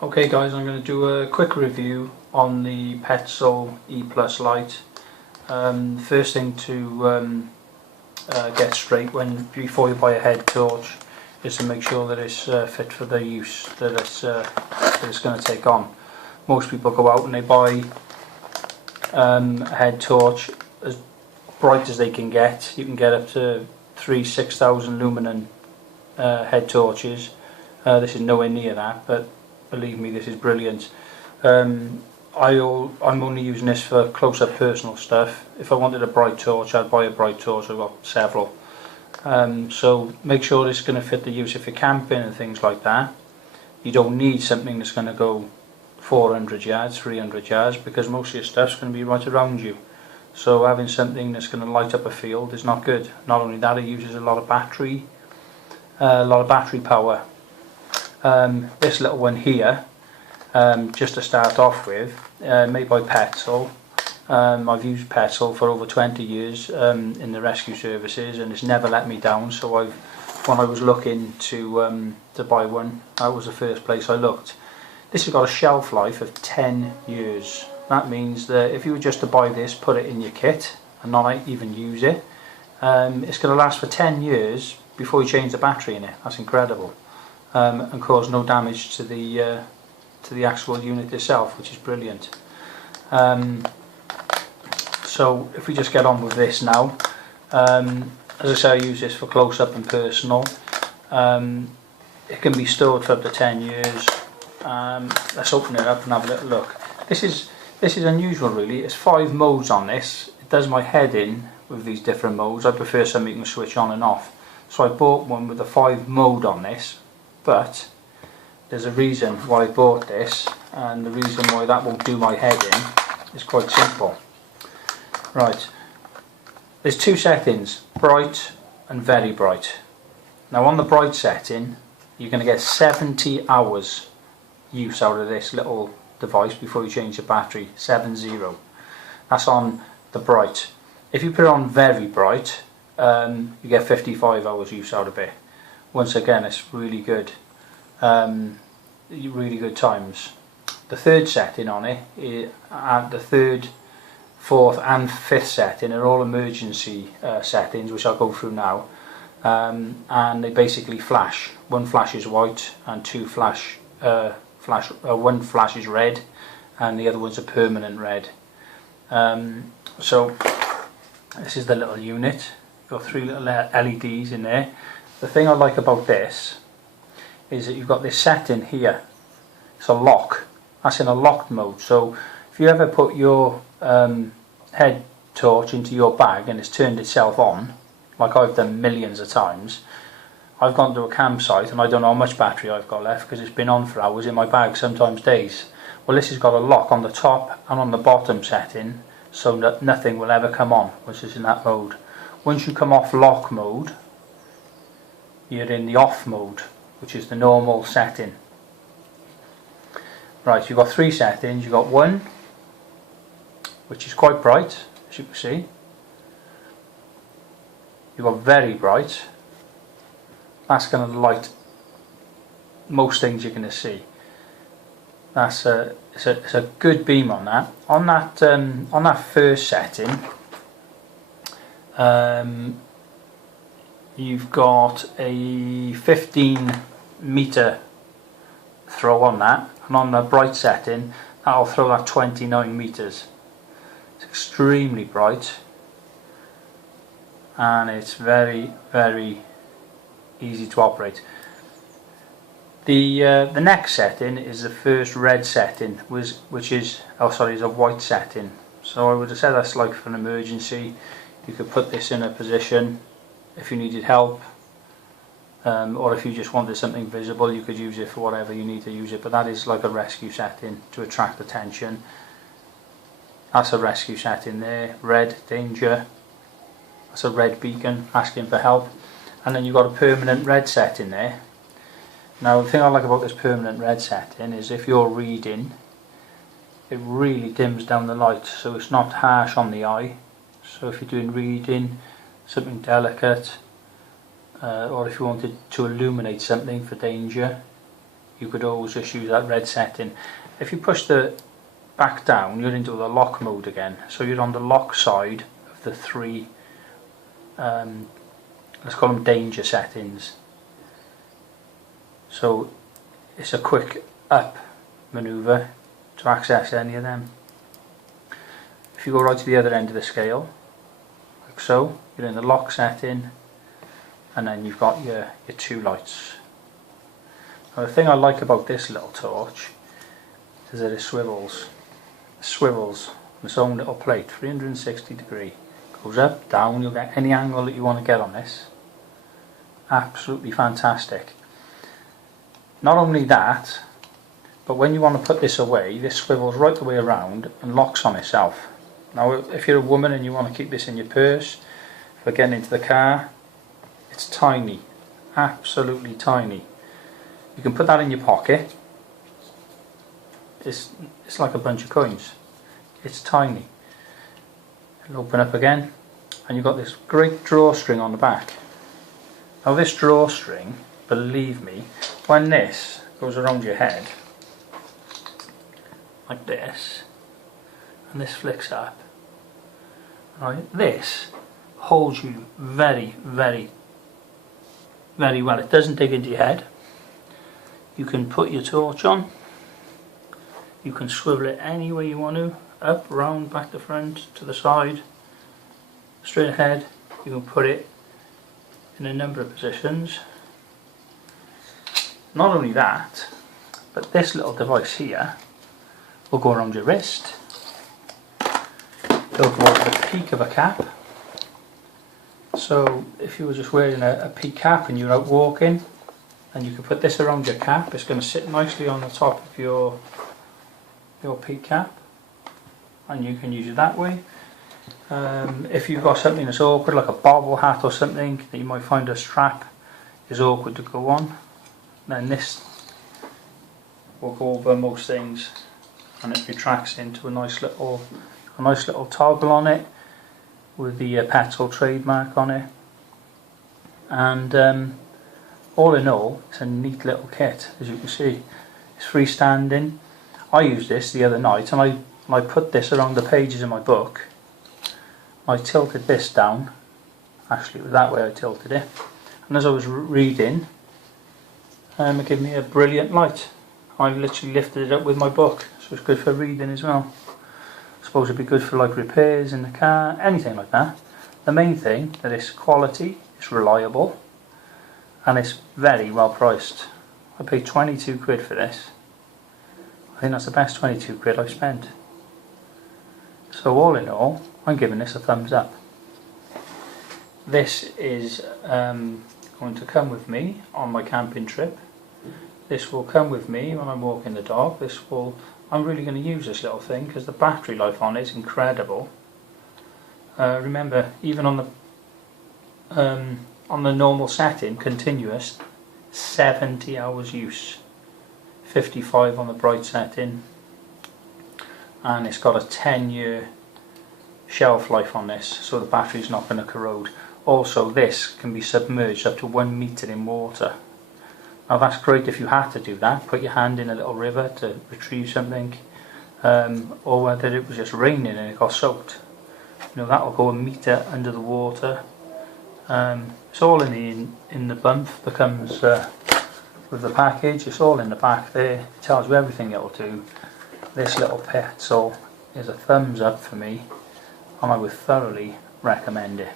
Okay guys, I'm going to do a quick review on the Petzl E Plus light. First thing to get straight before you buy a head torch is to make sure that it's fit for the use that it's going to take on. Most people go out and they buy a head torch as bright as they can get. You can get up to 6,000 lumen head torches. This is nowhere near that, but believe me, this is brilliant. I'm only using this for close-up personal stuff. If I wanted a bright torch, I'd buy a bright torch. I've got several. So make sure it's going to fit the use. If you're camping and things like that, you don't need something that's going to go 400 yards, 300 yards, because most of your stuff's going to be right around you. So having something that's going to light up a field is not good. Not only that, it uses a lot of battery power. This little one here, just to start off with, made by Petzl. I've used Petzl for over 20 years in the rescue services, and it's never let me down. So when I was looking to buy one, that was the first place I looked. This has got a shelf life of 10 years. That means that if you were just to buy this, put it in your kit and not even use it, it's going to last for 10 years before you change the battery in it. That's incredible. And cause no damage to the actual unit itself, which is brilliant. So if we just get on with this now, as I say, I use this for close-up and personal. It can be stored for up to 10 years. Let's open it up and have a little look. This is unusual, really. It's 5 modes on this. It does my head in with these different modes. I prefer something you can switch on and off. So I bought one with a 5 mode on this. But there's a reason why I bought this, and the reason why that won't do my head in is quite simple. Right, there's 2 settings, bright and very bright. Now on the bright setting, you're going to get 70 hours use out of this little device before you change the battery. 70. That's on the bright. If you put it on very bright, you get 55 hours use out of it. Once again, it's really good, really good times. The 3rd setting on it, the 3rd, 4th and 5th setting are all emergency settings, which I'll go through now, and they basically flash. One flash is white and one flash is red, and the other one's a permanent red. So this is the little unit. You've got 3 little LEDs in there. The thing I like about this is that you've got this setting here. It's a lock. That's in a locked mode. So if you ever put your head torch into your bag and it's turned itself on, like I've done millions of times, I've gone to a campsite and I don't know how much battery I've got left because it's been on for hours in my bag, sometimes days. Well, this has got a lock on the top and on the bottom setting so that nothing will ever come on, which is in that mode. Once you come off lock mode, you're in the off mode, which is the normal setting. Right, you've got 3 settings. You've got 1, which is quite bright, as you can see. You've got very bright. That's going to light most things you're going to see. It's a good beam on that. On that first setting, you've got a 15 meter throw on that, and on the bright setting that'll throw that 29 meters. It's extremely bright and it's very, very easy to operate. The next setting is the first red setting, which is a white setting. So I would have said that's like for an emergency. You could put this in a position if you needed help, or if you just wanted something visible, you could use it for whatever you need to use it. But that is like a rescue setting to attract attention. That's a rescue setting there. Red, danger. That's a red beacon asking for help. And then you've got a permanent red setting there. Now the thing I like about this permanent red setting is if you're reading, it really dims down the light, so it's not harsh on the eye. So if you're doing reading, something delicate, or if you wanted to illuminate something for danger, you could always just use that red setting. If you push the back down, you're into the lock mode again. So you're on the lock side of the three, let's call them danger settings. So it's a quick up manoeuvre to access any of them. If you go right to the other end of the scale, like so, you're in the lock setting, and then you've got your two lights. Now the thing I like about this little torch is that it swivels on its own little plate, 360 degree. Goes up, down, you'll get any angle that you want to get on this. Absolutely fantastic. Not only that, but when you want to put this away, this swivels right the way around and locks on itself. Now if you're a woman and you want to keep this in your purse for getting into the car, it's tiny, absolutely tiny. You can put that in your pocket. It's like a bunch of coins. It's tiny. It'll open up again, and you've got this great drawstring on the back. Now this drawstring, believe me, when this goes around your head like this, and this flicks up, right, this holds you very, very, very well. It doesn't dig into your head. You can put your torch on, you can swivel it any way you want to, up, round, back to front, to the side, straight ahead. You can put it in a number of positions. Not only that, but this little device here will go around your wrist. It'll go over the peak of a cap. So if you were just wearing a peak cap and you're out walking, and you can put this around your cap, it's going to sit nicely on the top of your peak cap, and you can use it that way. If you've got something that's awkward, like a bobble hat or something that you might find a strap is awkward to go on, then this will go over most things, and it retracts into a nice little toggle on it with the Petzl trademark on it. And all in all, it's a neat little kit. As you can see, it's freestanding. I used this the other night, and I put this around the pages in my book. I tilted this down, actually it was that way I tilted it, and as I was reading, it gave me a brilliant light. I literally lifted it up with my book, so it's good for reading as well. I suppose it'd be good for like repairs in the car, anything like that. The main thing, that it's quality, it's reliable, and it's very well priced. I paid 22 quid for this. I think that's the best 22 quid I've spent. So all in all, I'm giving this a thumbs up. This is going to come with me on my camping trip. This will come with me when I'm walking the dog. I'm really going to use this little thing because the battery life on it is incredible. Remember, even on the normal setting, continuous, 70 hours use, 55 on the bright setting, and it's got a 10-year shelf life on this, so the battery's not going to corrode. Also, this can be submerged up to 1 metre in water. Now that's great if you had to do that, put your hand in a little river to retrieve something, or whether it was just raining and it got soaked. You know, that'll go 1 metre under the water. It's all in the bump that comes with the package. It's all in the back there. It tells you everything it'll do. This little Petzl is a thumbs up for me, and I would thoroughly recommend it.